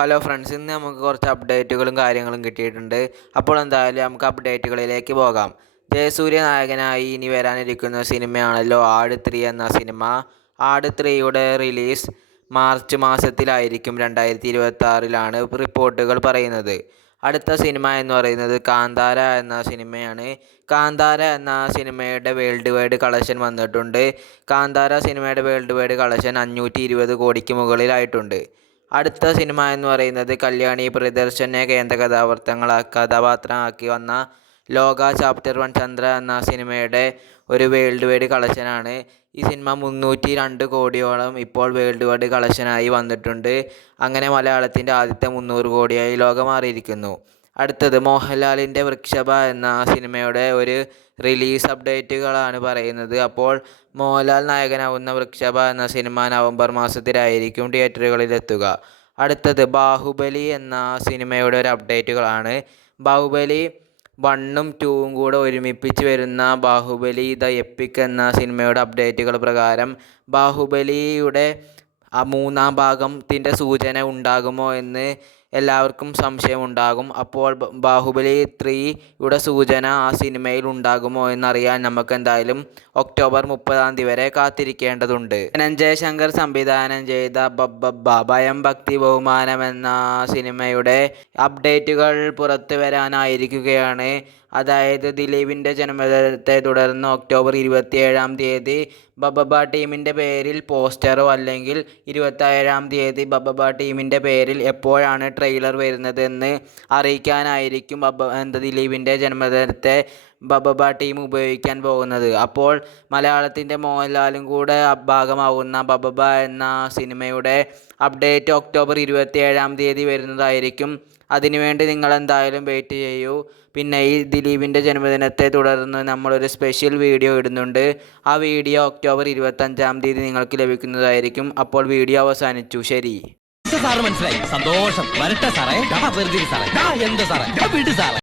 Hello friends ഇന്ന് നമുക്ക് കുറച്ച് അപ്ഡേറ്റുകളും കാര്യങ്ങളും കിട്ടിയിട്ടുണ്ട്. അപ്പോൾ എന്തായാലും നമുക്ക് അപ്ഡേറ്റുകളിലേക്ക് പോകാം. ജയസൂര്യ നായകനായി ഇനി വരാനിരിക്കുന്ന സിനിമയാണല്ലോ ആട് ത്രീ എന്ന സിനിമ. ആട് ത്രീയുടെ റിലീസ് മാർച്ച് മാസത്തിലായിരിക്കും രണ്ടായിരത്തി ഇരുപത്തി ആറിലാണ് റിപ്പോർട്ടുകൾ പറയുന്നത്. അടുത്ത സിനിമ എന്ന് പറയുന്നത് കാന്താര എന്ന സിനിമയാണ്. കാന്താര എന്ന സിനിമയുടെ വേൾഡ് വൈഡ് കളക്ഷൻ വന്നിട്ടുണ്ട്. കാന്താര സിനിമയുടെ വേൾഡ് വൈഡ് കളക്ഷൻ അഞ്ഞൂറ്റി ഇരുപത് കോടിക്ക് മുകളിലായിട്ടുണ്ട്. അടുത്ത സിനിമ എന്ന് പറയുന്നത് കല്യാണി പ്രിയദർശനെ കേന്ദ്ര കഥാപാത്രങ്ങളാ കഥാപാത്രമാക്കി വന്ന ലോക ചാപ്റ്റർ വൺ ചന്ദ്ര എന്ന സിനിമയുടെ ഒരു വേൾഡ് വൈഡ് കളക്ഷനാണ് ഈ സിനിമ മുന്നൂറ്റി രണ്ട് കോടിയോളം ഇപ്പോൾ വേൾഡ് വൈഡ് കളക്ഷനായി വന്നിട്ടുണ്ട്. അങ്ങനെ മലയാളത്തിന്റെ ആദ്യത്തെ മുന്നൂറ് കോടിയായി ലോകം മാറിയിരിക്കുന്നു അടുത്തത് മോഹൻലാലിന്റെ വൃക്ഷഭ എന്ന സിനിമയുടെ ഒരു റിലീസ് അപ്ഡേറ്റുകളാണ് പറയുന്നത്. അപ്പോൾ മോഹൻലാൽ നായകനാവുന്ന വൃക്ഷഭ എന്ന സിനിമ നവംബർ മാസത്തിലായിരിക്കും തിയേറ്ററുകളിലെത്തുക. അടുത്തത് ബാഹുബലി എന്ന സിനിമയുടെ ഒരു അപ്ഡേറ്റുകളാണ്. ബാഹുബലി വണ്ണും ടൂവും കൂടെ ഒരുമിപ്പിച്ച് വരുന്ന ബാഹുബലി ദ എപ്പിക് എന്ന സിനിമയുടെ അപ്ഡേറ്റുകൾ പ്രകാരം ബാഹുബലിയുടെ ആ മൂന്നാം ഭാഗത്തിന്റെ സൂചന ഉണ്ടാകുമോ എന്ന് എല്ലാവർക്കും സംശയമുണ്ടാകും. അപ്പോൾ ബാഹുബലി ത്രീയുടെ സൂചന ആ സിനിമയിൽ ഉണ്ടാകുമോ എന്നറിയാൻ നമുക്ക് എന്തായാലും ഒക്ടോബർ മുപ്പതാം തീയതി വരെ കാത്തിരിക്കേണ്ടതുണ്ട്. ധനഞ്ജയ ശങ്കർ സംവിധാനം ചെയ്ത ബബ്ബ ഭയം ഭക്തി ബഹുമാനം എന്ന സിനിമയുടെ അപ്ഡേറ്റുകൾ പുറത്തു വരാനായിരിക്കുകയാണ് അതായത് ദിലീപിന്റെ ജന്മദിനത്തെ തുടർന്ന് ഒക്ടോബർ ഇരുപത്തിയേഴാം തീയതി ബബബ ടീമിന്റെ പേരിൽ പോസ്റ്ററോ അല്ലെങ്കിൽ ഇരുപത്തേഴാം തീയതി ബബബ ടീമിന്റെ പേരിൽ എപ്പോഴാണ് ട്രെയിലർ വരുന്നതെന്ന് അറിയിക്കാനായിരിക്കും ബബ എന്താ ദിലീപിന്റെ ജന്മദിനത്തെ ബബബ ടീം ഉപയോഗിക്കാൻ പോകുന്നത്. അപ്പോൾ മലയാളത്തിന്റെ മോഹൻലാലും കൂടെ ഭാഗമാകുന്ന ബബബ എന്ന സിനിമയുടെ അപ്ഡേറ്റ് ഒക്ടോബർ ഇരുപത്തിയേഴാം തീയതി വരുന്നതായിരിക്കും അതിനുവേണ്ടി നിങ്ങൾ എന്തായാലും വെയിറ്റ് ചെയ്യൂ. പിന്നെ ഈ ദിലീപിന്റെ ജന്മദിനത്തെ തുടർന്ന് നമ്മളൊരു സ്പെഷ്യൽ വീഡിയോ ഇടുന്നുണ്ട്. ആ വീഡിയോ ഒക്ടോബർ ഇരുപത്തഞ്ചാം തീയതി നിങ്ങൾക്ക് ലഭിക്കുന്നതായിരിക്കും. അപ്പോൾ വീഡിയോ അവസാനിച്ചു. ശരി. സാറ് മനസ്സിലായി? സന്തോഷം. വരട്ടെ സാറേ. സാറേ. എന്ത് സാറേ? വീട്ടു സാറേ.